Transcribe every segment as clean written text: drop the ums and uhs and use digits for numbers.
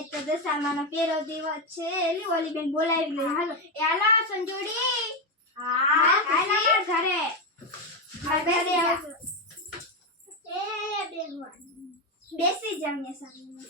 એ તો દશામાનો પેલો દિવસ છે એલી ઓલી બેન બોલાવી લે હાલો એ હાલા સંજોડી હા હાલા ઘરે ઘરે આવજો એ બેસી જમીએ સામે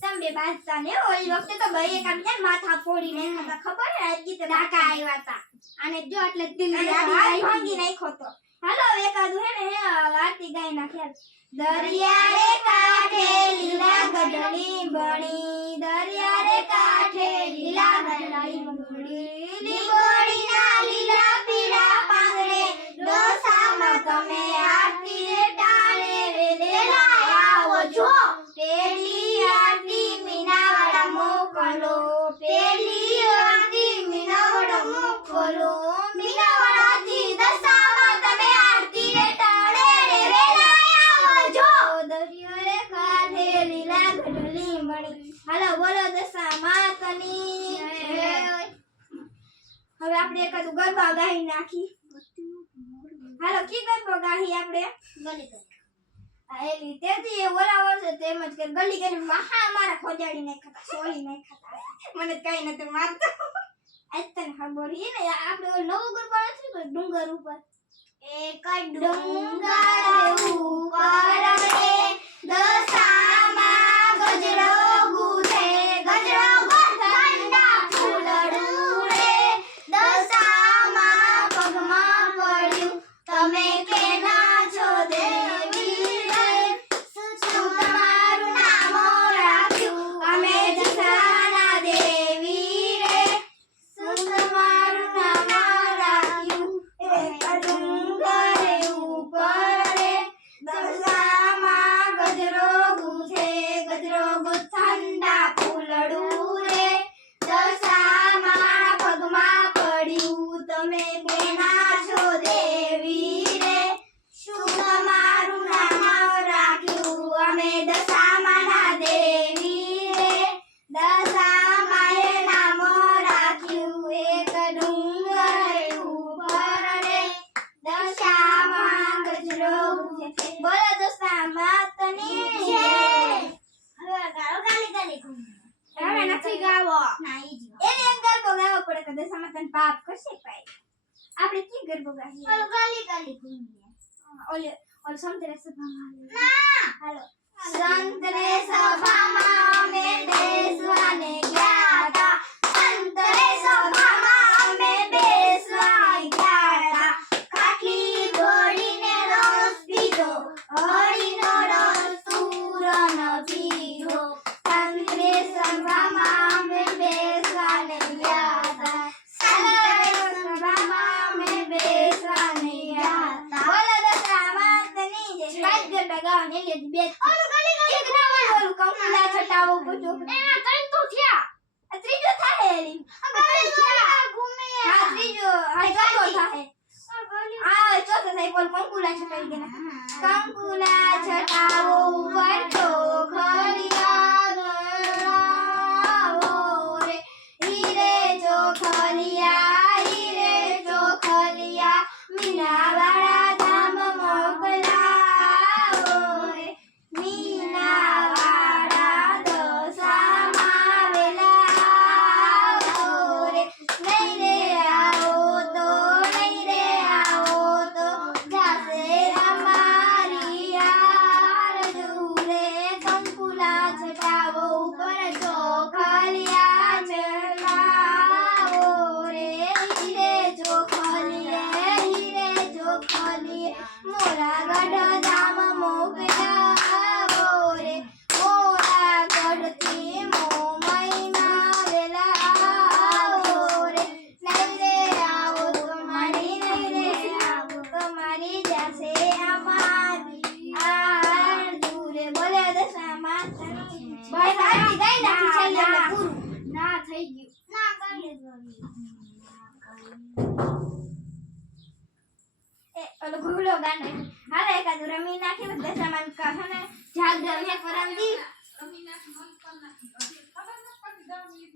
તમે બાજતા ને ઓલી વખતે તો ભાઈ એક આમ માથા ફોડીને ખાતા ખબર હે આજથી તો ડાકા આવ્યા હતા અને જો એટલે દિલ ભાંગી નાખ્યો તો હાલો એકાદું હે ને આરતી ગાય નાખ્યા દરિયા રે કાંઠે લીલા ગઢડી બણી દરિયા રે કાંઠે લીલા ગઢડી બણી લીંબોડી ના લીલા પીળા પાંદડે ડોસામાં તમે આરતી રે ટાળે વેલેલા આવો જો પેલી આરતી મીનાવાળા મોકલો પેલી આરતી મીનાવાળા મોકલો મીનાવાળાથી દશામાં તમે આરતી રે ટાળે વેલેલા આવો જો દરિયા રે કાંઠે લીલા ગઢડી બણી હાલો બોલો દશામાં તની હવે આપણે એકાદું ગરબા ગાઈ નાખી હાલો કી ગરબા ગાહી આપણે ગલી એલી તેથી એ ઓલા વર્ષે તેમજ કે ગલી ગલી મહા મારા ખોજાડી ને ખાતા સોળી ને ખાતા મને કઈ નતું મારતો આજ તને ખબર હે ને આપણે નવો ગરબા નથી તો ડુંગર ઉપર એક ડુંગર ઉપર રે દશામાં ગજરો ગુથે ગજરો ઠંડા ફૂલડું રે દશામાં પગમાં પડ્યું તમે કેના છો દેવી રે શું તમારું નામ રાખ્યું અમે દશાના દેવી રે શું તમારું નામ રાખ્યું એક ડુંગર ઉપર રે દશામાં ગજરો ગુથે ગજરો ઠંડા ફૂલડું રે દશામાં પગમાં પડ્યું તમે કેના છો દેવી રે શું તમારું નામ રાખ્યું અમે દશામાના દેવી રે દશામાએ નામ રાખ્યું એક ડુંગર ઉપર રે દશામાં ગજરો ગુથે બોલો દશામાં તની છે હવે ગાળો ગાલી ગાલી હવે નથી ગાવો એને એક ગરબો ગાવો પડે કે દશામાં તને પાપ કરશે ભાઈ આપણે કી ગરબો ગાઈએ ઓલો ગાલી ગાલી ઘૂમીએ ઓલે સંતરે સભામાં ના હાલો સંતરે સભામાં અમે બેસવાને ગયા તા સંતરે સભામાં અમે બેસવા ગયા તા કાઠી ગોળીને રસ પીધો હળીનો રસ તુરન પીધો સંતરે સભામાં અમે બેસવાને ગયા તા સંતરે સભામાં અમે બેસવાને ગયા તા બોલો દશામાં તની જે પાંચ ગરબા ગાવાને લે બે ઓલું ગલી ગલી એક નામ ઓલું કંકુલા છટાવો પૂછો એના ત્રણ તો થયા આ ત્રીજો થાહે એલી ગલી ગલી ઘૂમે હા ત્રીજો આ ચોથો થાહે આ ચોથો થાય બોલ કંકુલા છટાવી દેના કંકુલા છટાવો ઉપર તો ખલિયા રે હીરે ચોખલિયા મીનાવાળા ધામ મોકલાવો રે મીનાવાળા દશામાં વેલાવો રે નહીં રે આવો તો જાશે અમારી આરજુ રે કંકુલા છટાવો ઉપર ચોખલિયા ચલાવો રે હીરે ચોખલી મોરા ગઢ ધામ મોકલાવો રે મોરા ગઢથી મોમઈમાં વેલાવો રે નહીં રે આવો તમારી જાશે અમારી આરજુ રે બોલે દશામાં તની બસ આરતી ગાઈ નાખી છેલ્લે એટલે પૂરું ના થઈ ગયું ના કરી ઓલો ઘૂલો ગાને હાલે એકાદું રમી નાખી દશામાન કહે ને જાગરણ હે કરમજી રમી નાખી મન પર નાખી ખબર ન પડી ગામી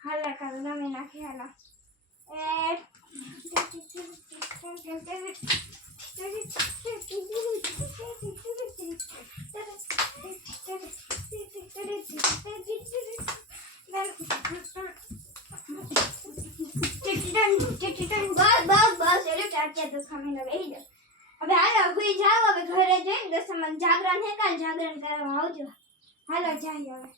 હાલે એકાદું રમી નાખી હાલો એ બસ એટલે ચાચા તો ખામીને બેહી જાઓ. હવે હાલો ભઈ જાઓ, હવે ઘરે જઈને દસમાં જાગરણ હે કાલ જાગરણ કરવા આવજો. હાલો જાય હવે.